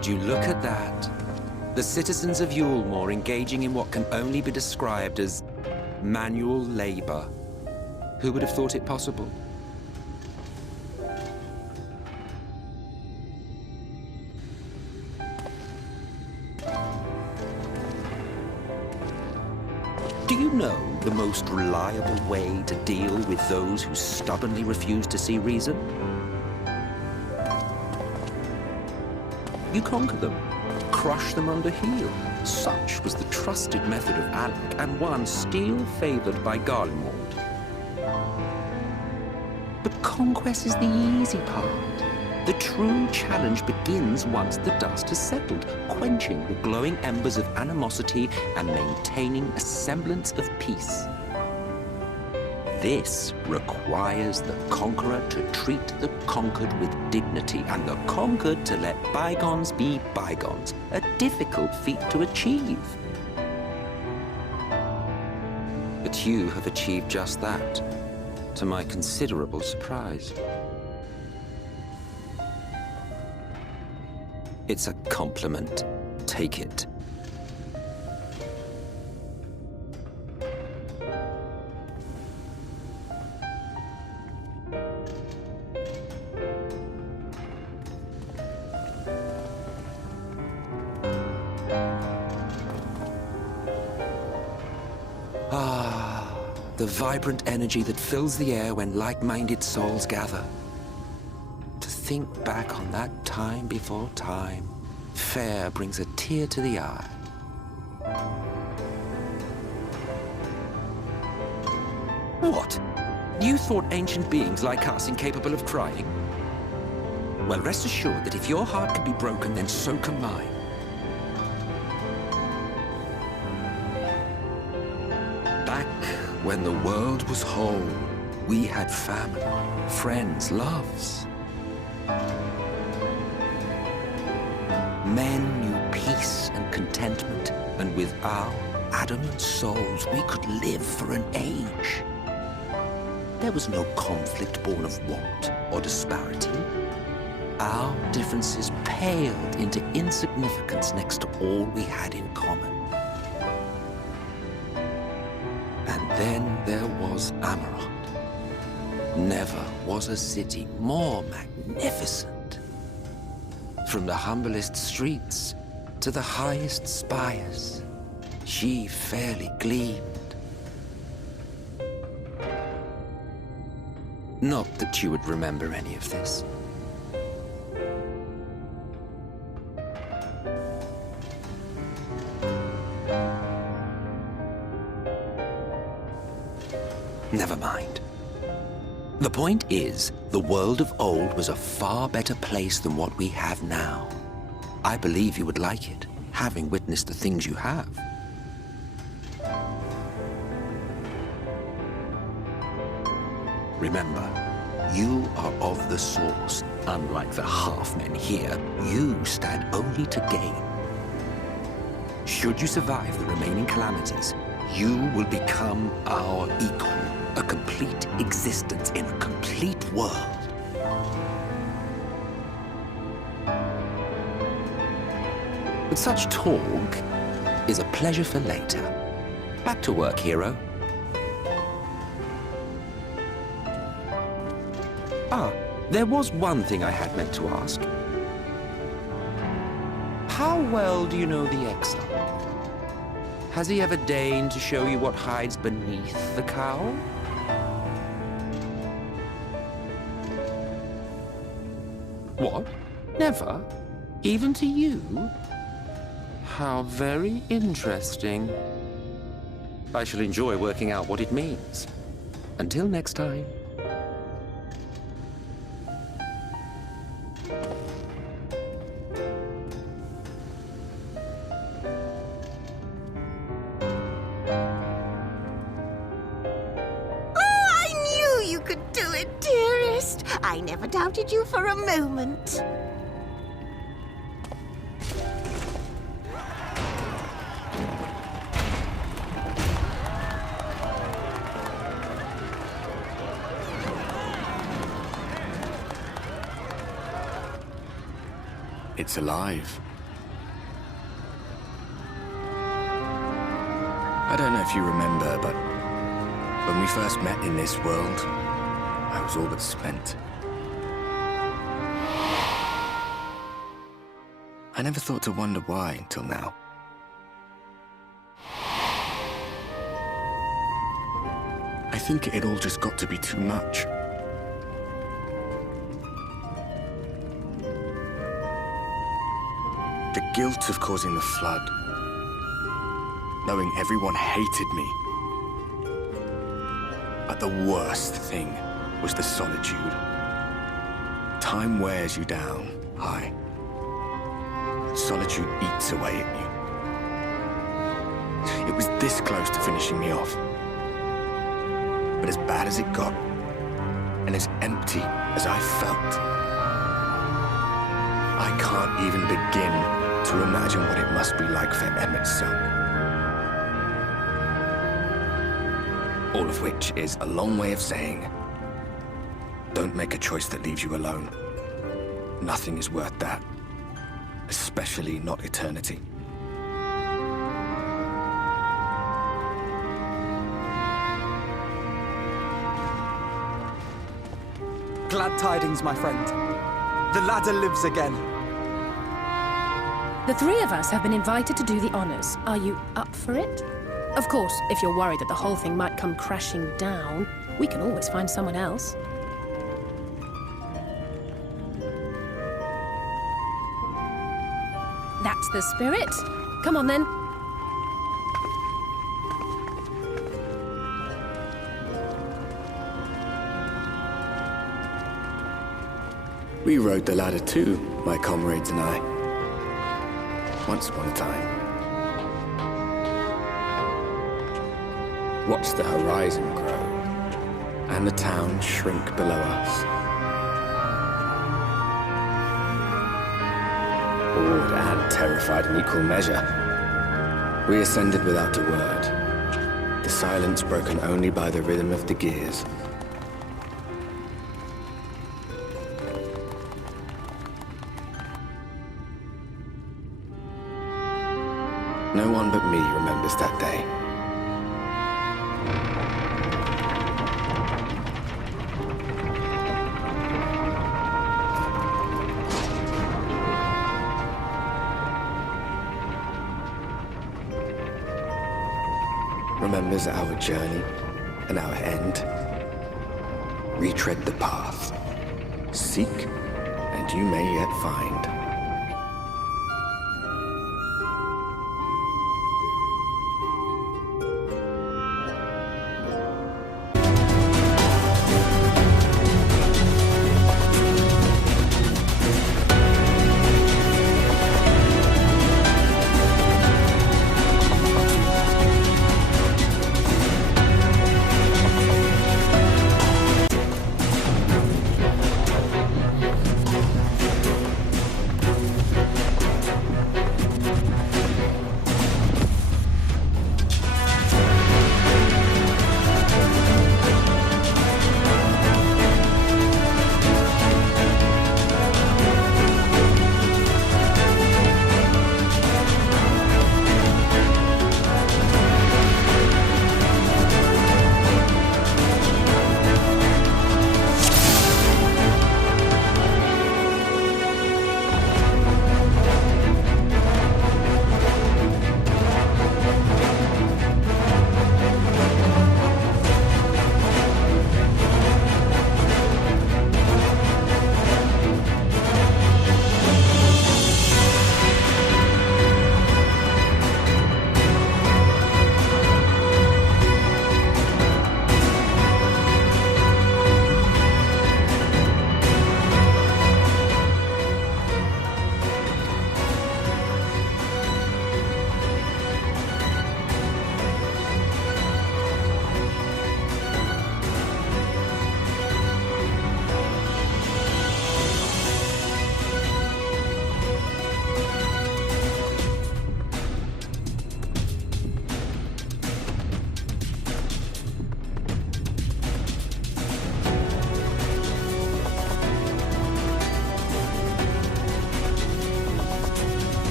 Would you look at that? The citizens of Yulmore engaging in what can only be described as manual labor. Who would have thought it possible? Do you know the most reliable way to deal with those who stubbornly refuse to see reason? You conquer them, crush them under heel. Such was the trusted method of Alec, and one still favored by Garlemald. But conquest is the easy part. The true challenge begins once the dust has settled, quenching the glowing embers of animosity and maintaining a semblance of peace. This requires the conqueror to treat the conquered with dignity, and the conquered to let bygones be bygones, a difficult feat to achieve. But you have achieved just that, to my considerable surprise. It's a compliment. Take it. Ah, the vibrant energy that fills the air when like-minded souls gather. To think back on that time before time, fair brings a tear to the eye. What? You thought ancient beings like us incapable of crying? Well, rest assured that if your heart can be broken, then so can mine. Back when the world was whole, we had family, friends, loves. Men knew peace and contentment, and with our adamant souls, we could live for an age. There was no conflict born of want or disparity. Our differences paled into insignificance next to all we had in common. And then there was Amarant. Never was a city more magnificent. From the humblest streets to the highest spires, she fairly gleamed. Not that you would remember any of this. Never mind. The point is, the world of old was a far better place than what we have now. I believe you would like it, having witnessed the things you have. Remember, you are of the source. Unlike the half-men here, you stand only to gain. Should you survive the remaining calamities, you will become our equal. A complete existence in a complete world. But such talk is a pleasure for later. Back to work, hero. Ah, there was one thing I had meant to ask. How well do you know the exile? Has he ever deigned to show you what hides beneath the cowl? What? Never? Even to you? How very interesting. I shall enjoy working out what it means. Until next time. I never doubted you for a moment. It's alive. I don't know if you remember, but when we first met in this world, I was all but spent. I never thought to wonder why until now. I think it all just got to be too much. The guilt of causing the flood, knowing everyone hated me. But the worst thing was the solitude. Time wears you down, aye. Solitude eats away at you. It was this close to finishing me off. But as bad as it got, and as empty as I felt, I can't even begin to imagine what it must be like for Emmett's son. All of which is a long way of saying, don't make a choice that leaves you alone. Nothing is worth that, especially not eternity. Glad tidings, my friend. The ladder lives again. The three of us have been invited to do the honors. Are you up for it? Of course, if you're worried that the whole thing might come crashing down, we can always find someone else. That's the spirit. Come on, then. We rode the ladder too, my comrades and I. Once upon a time. Watched the horizon grow, and the town shrink below us. Awed and terrified in equal measure, we ascended without a word, the silence broken only by the rhythm of the gears. No one but me remembers that day. Remembers our journey and our end. Retread the path. Seek, and you may yet find.